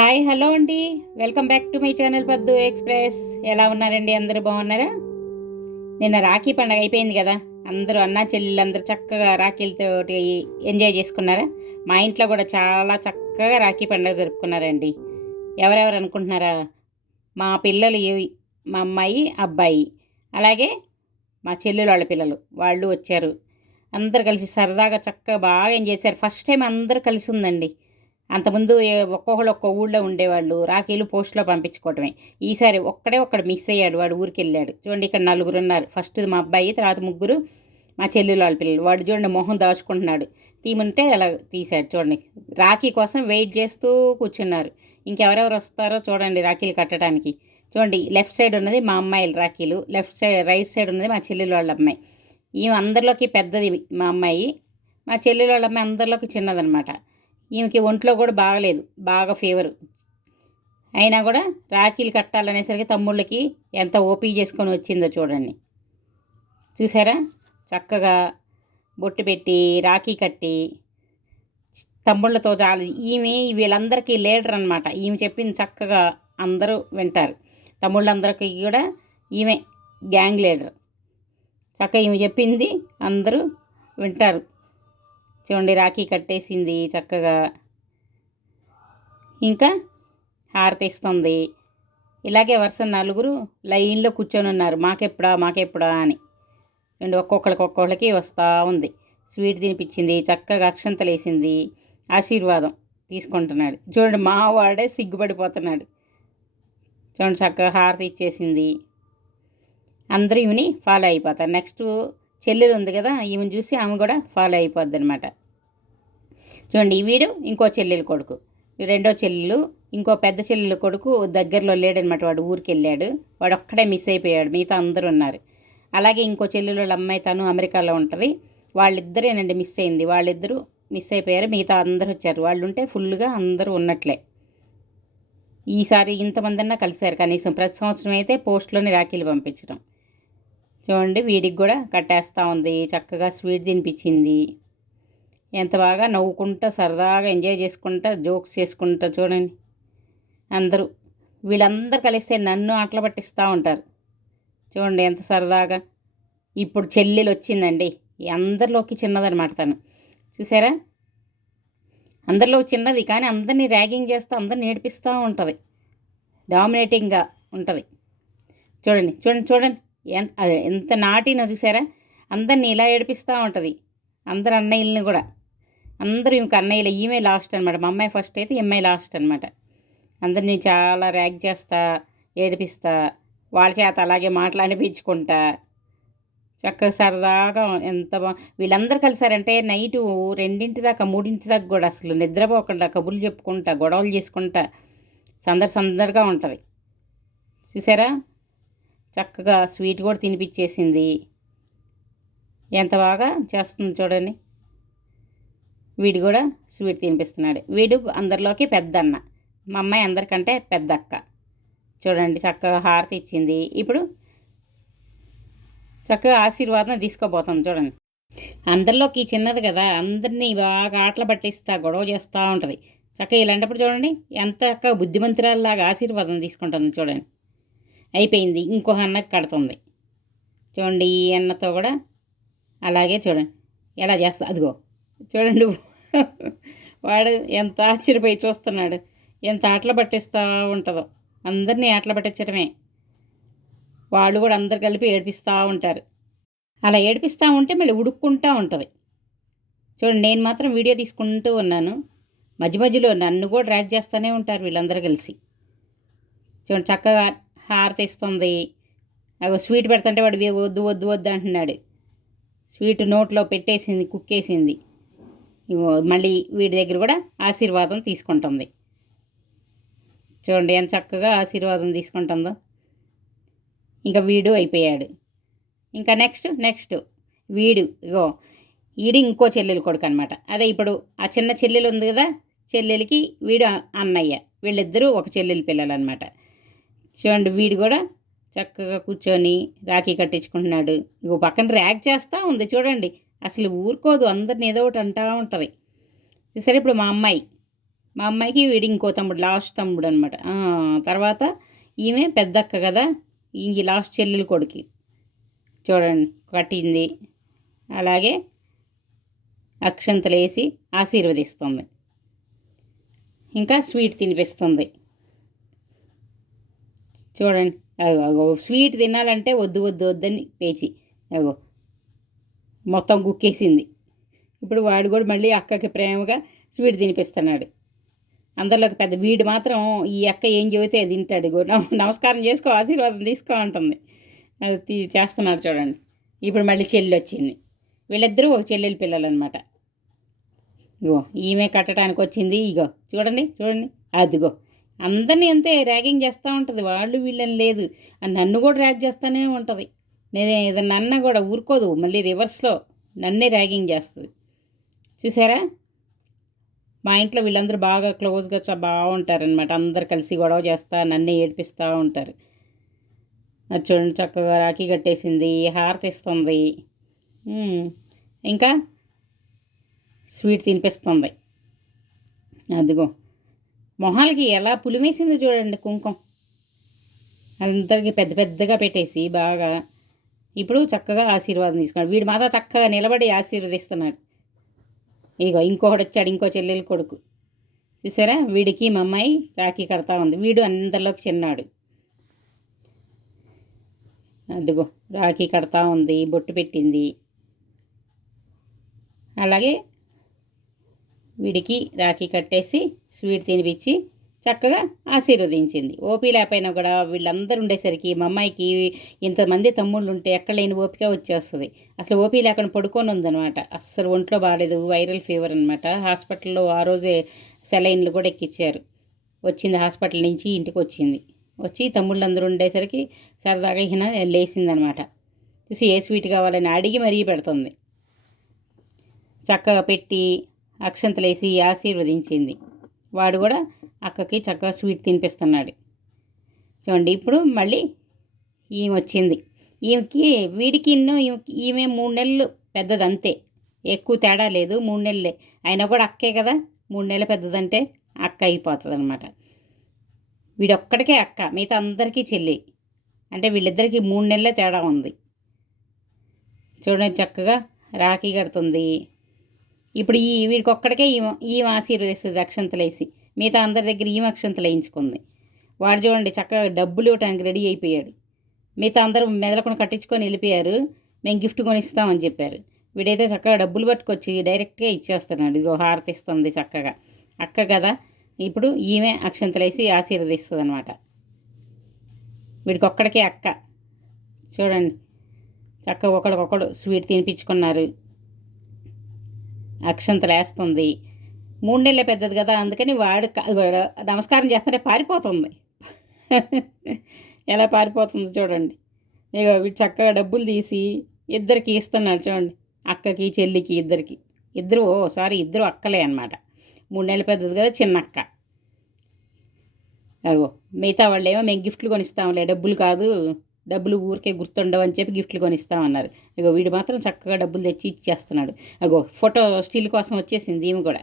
Hi hello అండి. Welcome back to my channel పద్దు express. ఎలా ఉన్నారండి? అందరూ బాగున్నారా? నిన్న రాఖీ పండగ అయిపోయింది కదా, అందరూ అన్నా చెల్లెళ్ళందరూ చక్కగా రాఖీలతోటి ఎంజాయ్ చేసుకున్నారా? మా ఇంట్లో కూడా చాలా చక్కగా రాఖీ పండగ జరుపుకున్నారండి. ఎవరెవరు అనుకుంటున్నారా? మా పిల్లలు, మా అమ్మాయి అబ్బాయి, అలాగే మా చెల్లెలు వాళ్ళ పిల్లలు వాళ్ళు వచ్చారు. అందరు కలిసి సరదాగా చక్కగా బాగా ఎంజాయ్ చేశారు. ఫస్ట్ టైం అందరూ కలిసి ఉందండి. అంతకుముందు ఒక్కొక్కళ్ళు ఒక్కో ఊళ్ళో ఉండేవాళ్ళు, రాఖీలు పోస్ట్లో పంపించుకోవటమే. ఈసారి ఒక్కడు మిస్ అయ్యాడు, వాడు ఊరికి వెళ్ళాడు. చూడండి, ఇక్కడ నలుగురు ఉన్నారు. ఫస్ట్ మా అబ్బాయి, తర్వాత ముగ్గురు మా చెల్లెలు వాళ్ళ పిల్లలు. వాడు చూడండి మొహం దాచుకుంటున్నాడు, తీమంటే అలా తీశాడు. చూడండి, రాఖీ కోసం వెయిట్ చేస్తూ కూర్చున్నారు. ఇంకెవరెవరు వస్తారో చూడండి రాఖీలు కట్టడానికి. చూడండి, లెఫ్ట్ సైడ్ ఉన్నది మా అమ్మాయిల రాఖీలు, రైట్ సైడ్ ఉన్నది మా చెల్లెలు వాళ్ళ అమ్మాయి. ఈమె అందరిలోకి పెద్దది మా అమ్మాయి, మా చెల్లెలు వాళ్ళ అమ్మాయి అందరిలోకి చిన్నదనమాట. ఈమెకి ఒంట్లో కూడా బాగలేదు, బాగా ఫీవరు. అయినా కూడా రాఖీలు కట్టాలనేసరికి తమ్ముళ్ళకి ఎంత ఓపిక చేసుకొని వచ్చిందో చూడండి. చూసారా, చక్కగా బొట్టు పెట్టి రాఖీ కట్టి తమ్ముళ్ళతో చాలా. ఈమె వీళ్ళందరికీ లీడర్ అనమాట. ఈమె చెప్పింది చక్కగా అందరూ వింటారు. తమ్ముళ్ళందరికీ కూడా ఈమె గ్యాంగ్ లీడర్. చక్కగా ఈమె చెప్పింది అందరూ వింటారు. చూడండి, రాఖీ కట్టేసింది చక్కగా. ఇంకా హారతి ఇస్తుంది. ఇలాగే వరుస నలుగురు లైన్లో కూర్చొని ఉన్నారు, మాకెప్పుడా అని. రెండు ఒక్కొక్కళ్ళకి వస్తూ ఉంది. స్వీట్ తినిపించింది, చక్కగా అక్షంతలు వేసింది, ఆశీర్వాదం తీసుకుంటున్నాడు. చూడండి, మావాడే సిగ్గుపడిపోతున్నాడు. చూడండి, చక్కగా హారతి ఇచ్చేసింది. అందరూ ఈమెని ఫాలో అయిపోతారు. నెక్స్ట్ చెల్లెలు ఉంది కదా, ఈమెను చూసి ఆమె కూడా ఫాలో అయిపోద్ది అనమాట. చూడండి, వీడు ఇంకో చెల్లెలు కొడుకు, రెండో చెల్లెలు. ఇంకో పెద్ద చెల్లెలు కొడుకు దగ్గరలో లేడనమాట, వాడు ఊరికి వెళ్ళాడు. వాడు ఒక్కడే మిస్ అయిపోయాడు, మిగతా అందరూ ఉన్నారు. అలాగే ఇంకో చెల్లెలు వాళ్ళ అమ్మాయి, తను అమెరికాలో ఉంటుంది. వాళ్ళిద్దరేనండి మిస్ అయింది. వాళ్ళిద్దరూ మిస్ అయిపోయారు, మిగతా అందరూ వచ్చారు. వాళ్ళు ఉంటే ఫుల్గా అందరూ ఉన్నట్లే. ఈసారి ఇంతమందన్నా కలిశారు కనీసం. ప్రతి సంవత్సరం అయితే పోస్ట్లోనే రాఖీలు పంపించడం. చూడండి, వీడికి కూడా కట్టేస్తూ ఉంది. చక్కగా స్వీట్ తినిపించింది. ఎంత బాగా నవ్వుకుంటా సరదాగా ఎంజాయ్ చేసుకుంటా జోక్స్ చేసుకుంటా. చూడండి, అందరూ వీళ్ళందరూ కలిస్తే నన్ను ఆటలు పట్టిస్తూ ఉంటారు. చూడండి ఎంత సరదాగా. ఇప్పుడు చెల్లెలు వచ్చిందండి, అందరిలోకి చిన్నదనమాట తను. చూసారా, అందరిలో చిన్నది కానీ అందరినీ ర్యాగింగ్ చేస్తూ అందరిని ఏడిపిస్తూ ఉంటుంది, డామినేటింగ్గా ఉంటుంది. చూడండి చూడండి చూడండి, ఎంత నాటినో చూసారా. అందరినీ ఇలా ఏడిపిస్తూ ఉంటుంది, అందరు అన్నయ్యలని కూడా. అందరూ ఇంక అన్నయ్యలు. ఈమె లాస్ట్ అనమాట. మా అమ్మాయి ఫస్ట్ అయితే అమ్మాయి లాస్ట్ అనమాట. అందరినీ చాలా ర్యాగ్ చేస్తా, ఏడిపిస్తా, వాళ్ళ చేత అలాగే మాట్లాడిపించుకుంటా చక్కగా సరదాగా. ఎంత వీళ్ళందరూ కలిసారంటే నైటు 2 దాకా 3 దాకా కూడా అసలు నిద్రపోకుండా కబుర్లు చెప్పుకుంటా, గొడవలు చేసుకుంటా సందడిగా ఉంటుంది. చూసారా, చక్కగా స్వీట్ కూడా తినిపించేసింది. ఎంత బాగా చేస్తుంది చూడండి. వీడు కూడా స్వీట్ తినిపిస్తున్నాడు. వీడు అందరిలోకి పెద్ద అన్న, మా అమ్మాయి అందరికంటే పెద్ద అక్క. చూడండి, చక్కగా హారతి ఇచ్చింది. ఇప్పుడు చక్కగా ఆశీర్వాదం తీసుకోబోతుంది. చూడండి, అందరిలోకి చిన్నది కదా, అందరినీ బాగా ఆటలు పట్టిస్తా, గొడవ చేస్తూ ఉంటుంది. చక్కగా ఇలాంటప్పుడు చూడండి ఎంత చక్కగా బుద్ధిమంతురాల్లాగా ఆశీర్వాదం తీసుకుంటుంది. చూడండి, అయిపోయింది. ఇంకో అన్నకి కడుతుంది. చూడండి, ఈ అన్నతో కూడా అలాగే చూడండి ఎలా చేస్తా. అదిగో చూడండి, వాడు ఎంత ఆశ్చర్యపోయి చూస్తున్నాడు, ఎంత ఆటలు పట్టిస్తూ ఉంటుందో. అందరినీ ఆటలు పట్టించడమే. వాళ్ళు కూడా అందరు కలిపి ఏడిపిస్తూ ఉంటారు. అలా ఏడిపిస్తూ ఉంటే మళ్ళీ ఉడుక్కుంటూ ఉంటుంది. చూడండి, నేను మాత్రం వీడియో తీసుకుంటూ ఉన్నాను. మధ్యలో నన్ను కూడా డ్రాగ్ చేస్తూనే ఉంటారు వీళ్ళందరూ కలిసి. చూడండి, చక్కగా హారతి ఇస్తుంది. అవి స్వీట్ పెడుతుంటే వాడు వద్దు వద్దు వద్దు అంటున్నాడు. స్వీట్ నోట్లో పెట్టేసింది, కుక్కేసింది. మళ్ళీ వీడి దగ్గర కూడా ఆశీర్వాదం తీసుకుంటుంది. చూడండి ఎంత చక్కగా ఆశీర్వాదం తీసుకుంటుందో. ఇంకా వీడు అయిపోయాడు. ఇంకా నెక్స్ట్ వీడు ఇంకో చెల్లెలు కొడుకు అనమాట. అదే ఇప్పుడు ఆ చిన్న చెల్లెలు ఉంది కదా, చెల్లెలకి వీడు అన్నయ్య. వీళ్ళిద్దరూ ఒక చెల్లెలు పిల్లలు అనమాట. చూడండి, వీడు కూడా చక్కగా కూర్చొని రాఖీ కట్టించుకుంటున్నాడు. పక్కన ర్యాగ్ చేస్తూ ఉంది. చూడండి, అసలు ఊరుకోదు, అందరిని ఏదో ఒకటి అంటూ ఉంటుంది. సరే, ఇప్పుడు మా అమ్మాయి మా అమ్మాయికి వీడు ఇంకో తమ్ముడు, లాస్ట్ తమ్ముడు అనమాట. తర్వాత ఈమె పెద్దక్క కదా, ఈ లాస్ట్ చెల్లెలు కొడుకు. చూడండి కట్టింది. అలాగే అక్షంతలు వేసి ఆశీర్వదిస్తుంది. ఇంకా స్వీట్ తినిపిస్తుంది. చూడండి, అగో స్వీట్ తినాలంటే వద్దు వద్దు వద్దని పేచి అగో మొత్తం గుక్కేసింది. ఇప్పుడు వాడు కూడా మళ్ళీ అక్కకి ప్రేమగా స్వీట్ తినిపిస్తున్నాడు. అందరిలోకి పెద్ద వీడు మాత్రం ఈ అక్క ఏం చెబితే అది తింటాడు. నమస్కారం చేసుకో, ఆశీర్వాదం తీసుకో అంటుంది. అది చేస్తున్నాడు చూడండి. ఇప్పుడు మళ్ళీ చెల్లి వచ్చింది. వీళ్ళిద్దరూ ఒక చెల్లెలు పిల్లలు అనమాట. ఇగో ఈమె కట్టడానికి వచ్చింది. ఇగో చూడండి చూడండి, అదిగో అందరినీ అంతే ర్యాగింగ్ చేస్తూ ఉంటుంది. వాళ్ళు వీళ్ళని లేదు, నన్ను కూడా ర్యాగ్ చేస్తూనే ఉంటుంది. నేను ఏదన్నా అన్న కూడా ఊరుకోదు, మళ్ళీ రివర్స్లో నన్నే ర్యాగింగ్ చేస్తుంది. చూసారా, మా ఇంట్లో వీళ్ళందరూ బాగా క్లోజ్గా బాగుంటారనమాట. అందరు కలిసి గొడవ చేస్తా నన్నే ఏడిపిస్తూ ఉంటారు. అది చూడండి, చక్కగా రాఖీ కట్టేసింది, హారతి ఇస్తుంది, ఇంకా స్వీట్ తినిపిస్తుంది. అదిగో మొహాలకి ఎలా పులిమేసిందో చూడండి కుంకుమ. అందరికీ పెద్ద పెద్దగా పెట్టేసి బాగా. ఇప్పుడు చక్కగా ఆశీర్వాదం తీసుకున్నాడు. వీడు మాత్రం చక్కగా నిలబడి ఆశీర్వదిస్తున్నాడు. ఇగో ఇంకొకటి వచ్చాడు, ఇంకో చెల్లెలు కొడుకు. చూసారా, వీడికి మా అమ్మాయి రాఖీ కడతా ఉంది. వీడు అందరిలోకి చిన్నాడు. అదిగో రాఖీ కడతా ఉంది, బొట్టు పెట్టింది. అలాగే వీడికి రాఖీ కట్టేసి స్వీట్ తినిపించి చక్కగా ఆశీర్వదించింది. ఓపీ లేకపోయినా కూడా వీళ్ళందరూ ఉండేసరికి మా అమ్మాయికి ఇంతమంది తమ్ముళ్ళు ఉంటే ఎక్కడ లేని ఓపిక వచ్చేస్తుంది. అసలు ఓపీ లేకుండా పడుకొని ఉందనమాట. అస్సలు ఒంట్లో బాగాలేదు, వైరల్ ఫీవర్ అనమాట. హాస్పిటల్లో ఆ రోజే సెలైన్లు కూడా ఎక్కిచ్చారు. వచ్చింది హాస్పిటల్ నుంచి, ఇంటికి వచ్చింది. వచ్చి తమ్ముళ్ళందరూ ఉండేసరికి సరదాగా ఈయన లేచిందనమాట. చూసి ఏ స్వీట్ కావాలని అడిగి మరీ పెడుతుంది. చక్కగా పెట్టి అక్షంతలు వేసి ఆశీర్వదించింది. వాడు కూడా అక్కకి చక్కగా స్వీట్ తినిపిస్తున్నాడు. చూడండి, ఇప్పుడు మళ్ళీ ఈమె వచ్చింది. ఈమెకి వీడికి ఈమె 3 నెలలు పెద్దది అంతే, ఎక్కువ తేడా లేదు. 3 నెలలే అయినా కూడా అక్కే కదా, 3 నెలలు పెద్దదంటే అక్క అయిపోతుంది అనమాట. వీడొక్కడికే అక్క, మిగతా అందరికీ చెల్లి. అంటే వీళ్ళిద్దరికీ 3 నెలలే తేడా ఉంది. చూడండి, చక్కగా రాఖీ కడుతుంది. ఇప్పుడు వీడికి ఒక్కడికే ఈమె ఆశీర్వదిస్తుంది అక్షంతలు వేసి. మిగతా అందరి దగ్గర ఈమె అక్షంతలు వేయించుకుంది. వాడు చూడండి చక్కగా డబ్బులు ఇవ్వటానికి రెడీ అయిపోయాడు. మిగతా అందరూ మెదలకుండా కట్టించుకొని వెళ్ళిపోయారు. మేము గిఫ్ట్ కొనిస్తామని చెప్పారు. వీడైతే చక్కగా డబ్బులు పట్టుకొచ్చి డైరెక్ట్గా ఇచ్చేస్తున్నాడు. ఇదిగో హారతి ఇస్తుంది చక్కగా. అక్క కదా, ఇప్పుడు ఈమె అక్షంతలు వేసి ఆశీర్వదిస్తుంది అనమాట. వీడికి ఒక్కడికే అక్క. చూడండి, చక్కగా ఒకరికొకడు స్వీట్ తినిపించుకున్నారు. అక్షంతలు వేస్తుంది. 3 నెలలే పెద్దది కదా, అందుకని వాడు నమస్కారం చేస్తుంటే పారిపోతుంది. ఎలా పారిపోతుంది చూడండి. ఇక వీడు చక్కగా డబ్బులు తీసి ఇద్దరికి ఇస్తున్నాడు చూడండి, అక్కకి చెల్లికి ఇద్దరికి. ఇద్దరు అక్కలే అనమాట. 3 నెలలు పెద్దది కదా, చిన్న అక్క. అగో మిగతా వాళ్ళు ఏమో మేము గిఫ్ట్లు కొనిస్తాంలే, డబ్బులు కాదు, డబ్బులు ఊరికే గుర్తుండవు అని చెప్పి గిఫ్ట్లు కొనిస్తామన్నారు. ఇగో వీడు మాత్రం చక్కగా డబ్బులు తెచ్చి ఇచ్చేస్తున్నాడు. అగో ఫోటో స్టిల్ కోసం వచ్చేసింది ఈమె కూడా.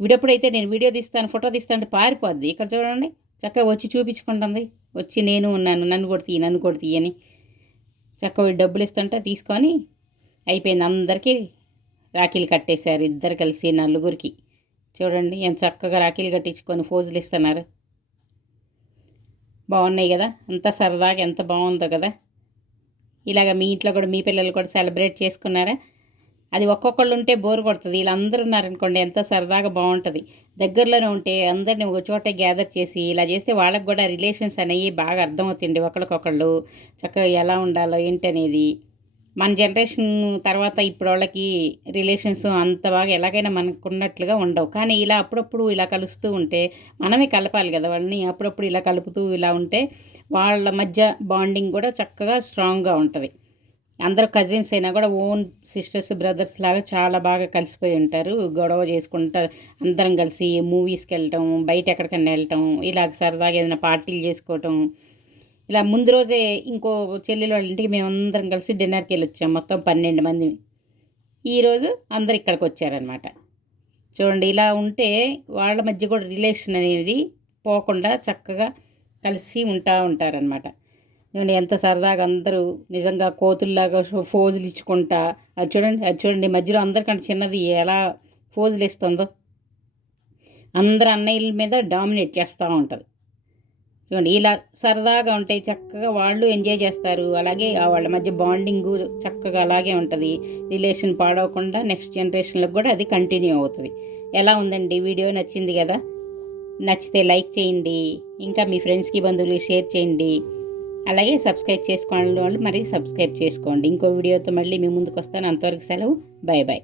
వీడెప్పుడైతే నేను వీడియో తీస్తాను, ఫోటో తీస్తాను పారిపోద్ది. ఇక్కడ చూడండి, చక్కగా వచ్చి చూపించుకుంటుంది. వచ్చి నేను ఉన్నాను, నన్ను కొడుతీ అని చక్కగా డబ్బులు ఇస్తుంటే తీసుకొని అయిపోయింది. అందరికీ రాఖీలు కట్టేశారు ఇద్దరు కలిసి, నలుగురికి. చూడండి ఎంత చక్కగా రాఖీలు కట్టించుకొని ఫోజులు ఇస్తున్నారు. బాగున్నాయి కదా, అంత సరదాగా ఎంత బాగుందో కదా. ఇలాగ మీ ఇంట్లో కూడా మీ పిల్లలు కూడా సెలబ్రేట్ చేసుకున్నారా? అది ఒక్కొక్కళ్ళు ఉంటే బోర్ కొడుతుంది. వీళ్ళందరూ ఉన్నారనుకోండి ఎంతో సరదాగా బాగుంటుంది. దగ్గరలోనే ఉంటే అందరిని ఒక చోట గ్యాదర్ చేసి ఇలా చేస్తే వాళ్ళకి కూడా రిలేషన్స్ అనేవి బాగా అర్థమవుతుంది. ఒకళ్ళకొకళ్ళు చక్కగా ఎలా ఉండాలో ఏంటనేది. మన జనరేషన్ తర్వాత ఇప్పుడు వాళ్ళకి రిలేషన్స్ అంత బాగా ఎలాగైనా మనకున్నట్లుగా ఉండవు. కానీ ఇలా అప్పుడప్పుడు ఇలా కలుస్తూ ఉంటే, మనమే కలపాలి కదా వాళ్ళని, అప్పుడప్పుడు ఇలా కలుపుతూ ఇలా ఉంటే వాళ్ళ మధ్య బాండింగ్ కూడా చక్కగా స్ట్రాంగ్గా ఉంటుంది. అందరూ కజిన్స్ అయినా కూడా ఓన్ సిస్టర్స్ బ్రదర్స్ లాగా చాలా బాగా కలిసిపోయి ఉంటారు. గొడవ చేసుకుంటా అందరం కలిసి మూవీస్కి వెళ్ళటం, బయట ఎక్కడికైనా వెళ్ళటం, ఇలాగ సరదాగా ఏదైనా పార్టీలు చేసుకోవటం. ఇలా ముందు రోజే ఇంకో చెల్లెలు వాళ్ళ ఇంటికి మేమందరం కలిసి డిన్నర్కి వెళ్ళి వచ్చాం, మొత్తం 12 మంది. ఈరోజు అందరు ఇక్కడికి వచ్చారనమాట. చూడండి, ఇలా ఉంటే వాళ్ళ మధ్య కూడా రిలేషన్ అనేది పోకుండా చక్కగా కలిసి ఉంటారనమాట. చూడండి ఎంత సరదాగా అందరూ నిజంగా కోతుల్లాగా ఫోజులు ఇచ్చుకుంటా, అది చూడండి మధ్యలో అందరికంటే చిన్నది ఎలా ఫోజులు ఇస్తుందో. అందరు అన్నయ్యల మీద డామినేట్ చేస్తూ ఉంటుంది. చూడండి ఇలా సరదాగా ఉంటాయి, చక్కగా వాళ్ళు ఎంజాయ్ చేస్తారు. అలాగే వాళ్ళ మధ్య బాండింగు చక్కగా అలాగే ఉంటుంది. రిలేషన్ పాడవకుండా నెక్స్ట్ జనరేషన్లకు కూడా అది కంటిన్యూ అవుతుంది. ఎలా ఉందండి వీడియో? నచ్చింది కదా? నచ్చితే లైక్ చేయండి, ఇంకా మీ ఫ్రెండ్స్కి బంధువులకి షేర్ చేయండి. అలాగే సబ్స్క్రైబ్ చేసుకోండి వాళ్ళు మరి సబ్స్క్రైబ్ చేసుకోండి. ఇంకో వీడియోతో మళ్ళీ మీ ముందుకు వస్తాను. అంతవరకు సెలవు. Bye bye.